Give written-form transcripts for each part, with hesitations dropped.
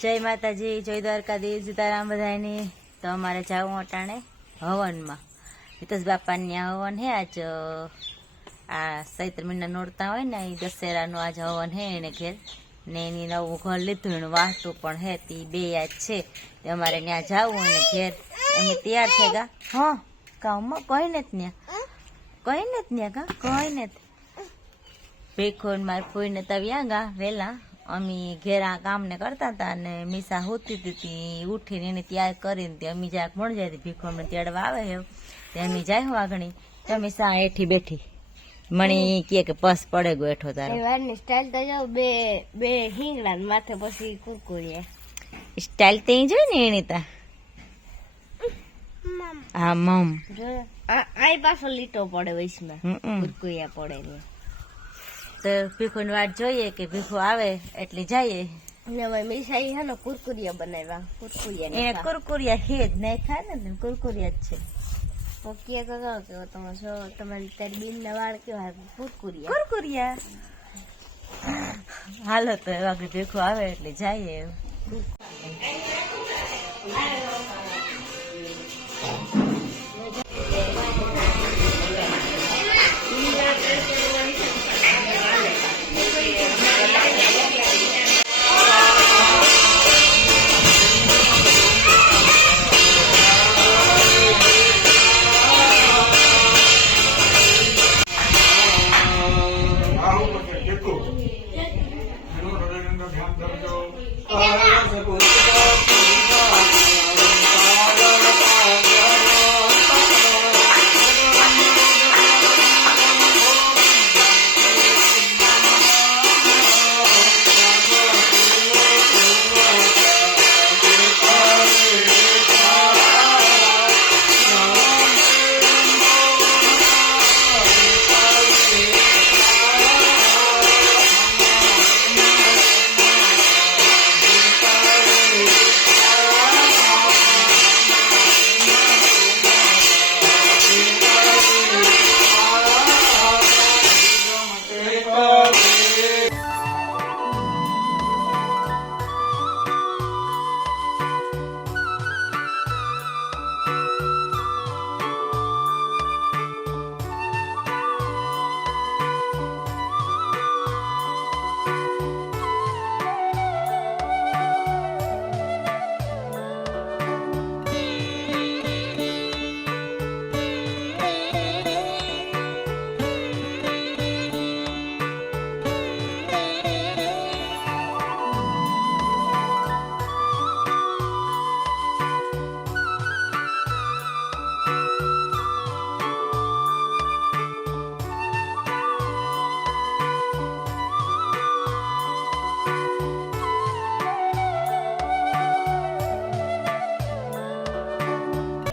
जय माताजी, जय द्वारकाधीश, सीताराम बधाईनी। तो अमारे जाऊँ अटाणे हवन में हितेश बापा हवन है। आज आ चैत्र महीना नोरता होय ने दशेरा नो आज हवन है एने घेर ने एनी नवुं घर लीधुं एनुं वास्तु पण है ती बे आज छे। अमारे न्या जावुं एने घेर अमे तैयार थेगा। हाँ काममा कई नथी न्या कई नथी न्या का कई नथी भीखोन मार फूईने तव्या गा वेला अमी घेरा काम ने करता था ने मीसा होती थी उठीने एने तैयार करीने अमी जाक मण जाय भीखो ने तेड़वा आवे है ते अमी जाय हो आगणी तो मीसा हेठी बैठी मणी के पस पड़े गो एठो तारो वाરની સ્ટાઇલ તો જો બે બે હિંગડા માથે પછી કુરકુરિયા स्टाइल ते જોઈ ને એની તા હા મમ જો આઈ પાછો લીટો પડે વૈસમાં કુરકુરિયા પડે ને तो भीखो ने वाट जोईए के भीखो आवे एटले जाइए ने भाई मीसाई है ना कुरकुरिया बनाव्या कुरकुरिया ने એને કુરકુરિયા હેજ નહીં ખાય ને કુરકુરિયા જ છે તો કે કહો કે તમે છો તમારી તારી બેન ના વાળ કેવા કુરકુરિયા કુરકુરિયા હાલો તો એવા કે ભીખો આવે એટલે જાઈએ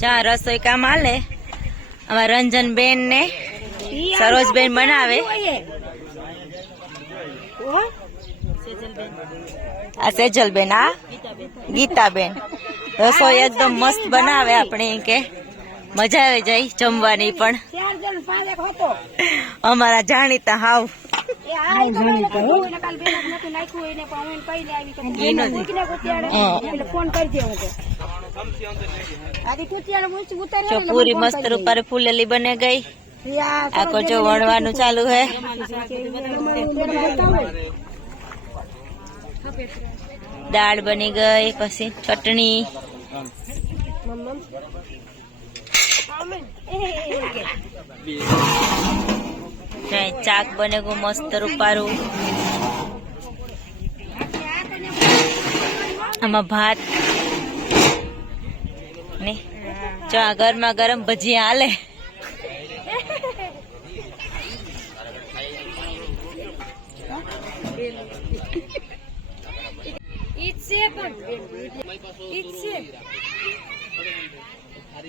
चा रसोई काम आले अमार रंजन बेन ने सरोज बेन बनावे आ सेजल बेन आ गीता बेन रसोई एकदम मस्त बनावे अपने के मजा आवे जाई जमवानी पण अमारा जाणीता हाव पूरी मस्त रूपारे फूलेली बने गई आको जो वणवानु चालू है दाल बनी गई पसी चटनी चाक बने गो मस्त रूपारू आमा भात ने जो गरमा गरम भजिया हाले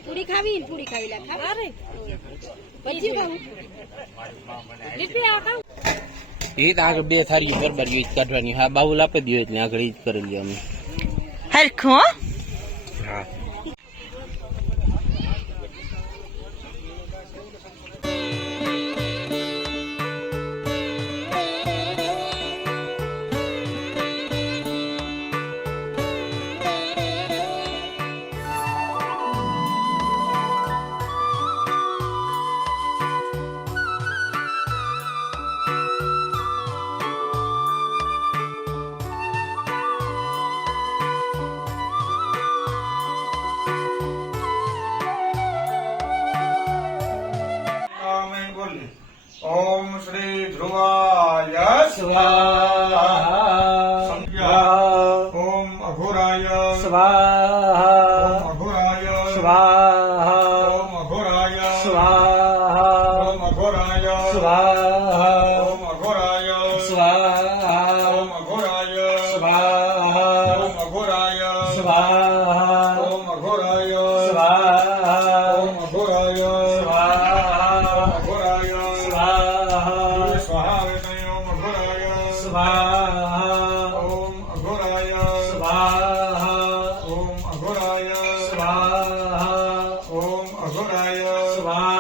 पूरी खावी ला खावा रे भजी खाऊ લીટી આ ખાऊ એ તો આગળ બે થાળી બરાબર યુઝ કાઢવાની હા બાઉલ આપી દો એટલે આગળ યુઝ કરી લે અમે હરખું હા ओम अघोराय स्वाहा ओम अघोराय स्वाहा ओम अघोराय स्वाहा ओम अघोराय स्वाहा ओम अघोराय स्वाहा ओम अघोराय स्वाहा ओम अघोराय स्वाहा ओम अघोराय स्वाहा ओम अघोराय स्वाहा ओम अघोराय स्वाहा स्वाहा वेदने ओम अघोराय स्वाहा ओम अघोराय स्वाहा ओम अघोराय स्वाहा ओम अघोराय स्वाहा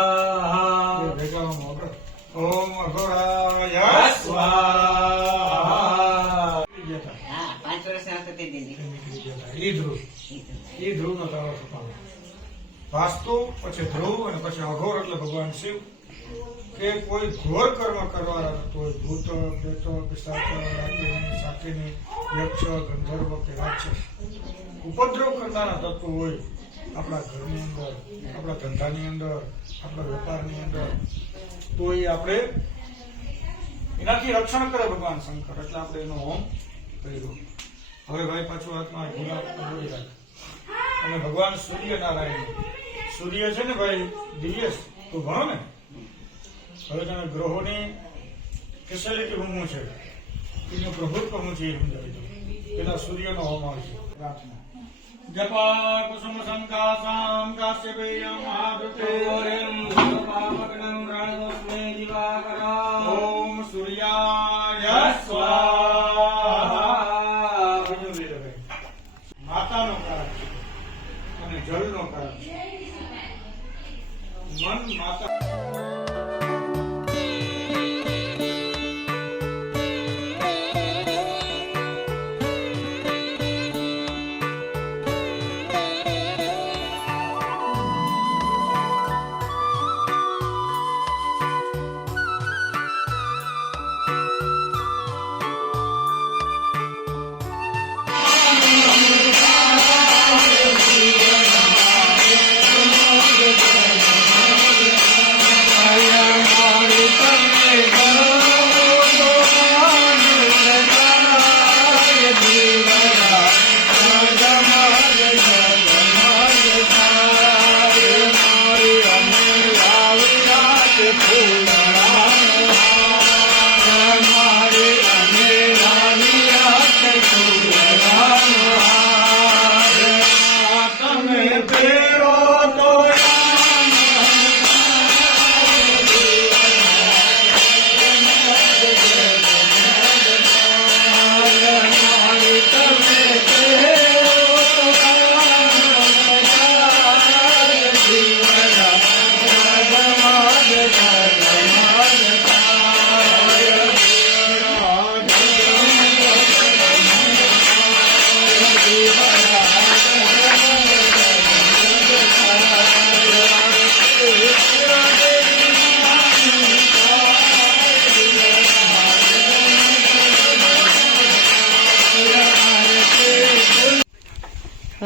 ओम अघोराय स्वाहा 5 વર્ષના હતા તે દીદી એ ધ્રુવ નો તારો સ્વભાવ વાસ્તુ પછી ધ્રુવ અને પછી અઘોર એટલે ભગવાન શિવ કે કોઈ ઘોર કર્મ કરવાના થતો હોય ભૂત પ્રેત પિશાચ રાગિણી શાકિની યક્ષ ગંધર્વ કે રાક્ષસ ઉપદ્રવ કરનારા તત્વો હોય આપણા ઘરની અંદર આપણા ધંધાની અંદર આપણા વેપારની અંદર તો એ આપણે એનાથી રક્ષણ કરે ભગવાન શંકર એટલે આપણે એનો હોમ કર્યો હવે ભાઈ પાછું હાથમાં ગુલાબ દોરી રાખ અને ભગવાન સૂર્યનારાયણ સૂર્ય છે ને ભાઈ દિવ્ય તો ભણો ને હવે તમે ગ્રહોની ફેસિલિટી હું છે એનું પ્રભુત્વ હું છે એ સમજાવી દઉં પેલા સૂર્યનો હોમ આવશે પ્રાર્થના જપા કુસુમ સંકાસામ કાશ્યપેયમ આદૃતેયમ પાપગ્નં રણોસ્મે દિવાકરમ ઓમ સૂર્યાય સ્વાહા બીજું લઈ લો ભાઈ માતાનો કારક અને જળનો કારક મન માતા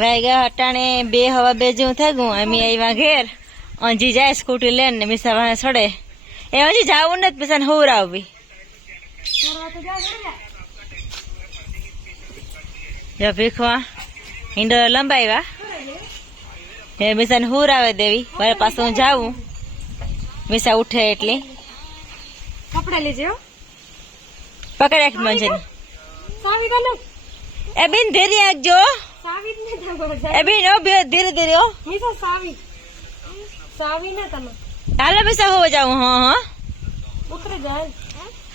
વાગ્યા અટાણે 2 હવા 2 જેવું થઈ ગયું અમે આવ્યા ઘેર અંજી જાય સ્કૂટી લઈને ને મીસા વાહે ચડે એ હજી જાવું નથી પીસાને હોર આવવી જો ભીખવા ઈંડો લંબાવ્યા એ મીસાને હોર આવે દેવી મારે પાછું હું જાવું મીસા ઉઠે એટલી કપડા લેજો પકડ રાખ મંજરી સાવી ગાલો એ બેન ધીરે રાખજો સાવી ને તમે એ બેન ઓ બે ધીરે ધીરે હો મીસા સાવી સાવી ને તમે હાલો મીસા હોવે જાવું હા હા ઉતરે જાય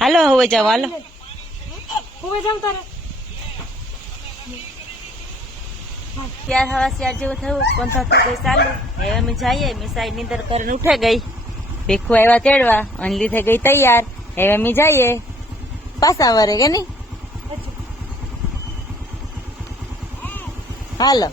હાલો હોવે જાવું હાલો હોવે જાવ તારે ત્યાર હવા 4 જેવું થયું પણ થતું ગઈ ચાલુ હવે અમે જઈએ મીસાઈ નીંદર કરીને ઉઠે ગઈ ભીખુ આવ્યા તેડવા અંજલી થઈ ગઈ તૈયાર હવે અમે જઈએ પાછા વરે કે નહીં હાલો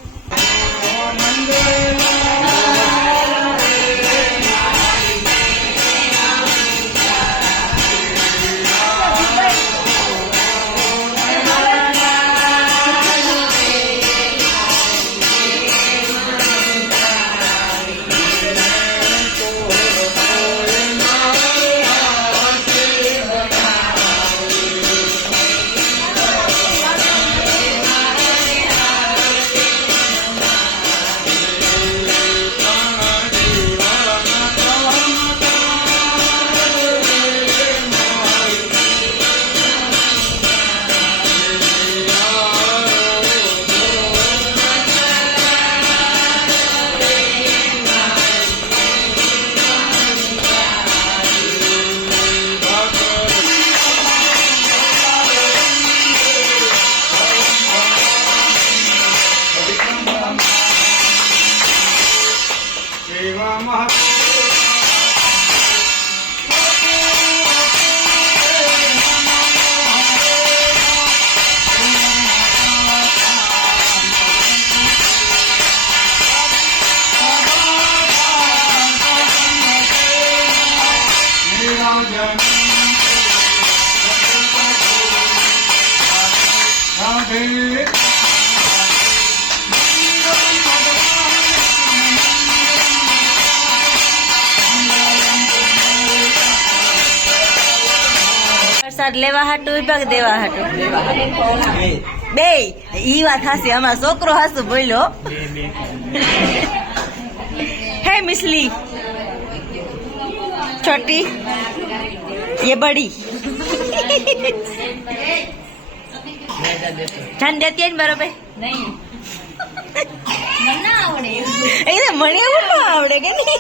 પ્રસાદ લેવા હાટું કે દેવા હાટું બે ઈ વાત હાસી અમારો છોકરો હાસુ બોલ્યો है मिसली छोटी ये बड़ी ध्यान देती है बराबर नहीं મને એવું ન આવડે કે નહીં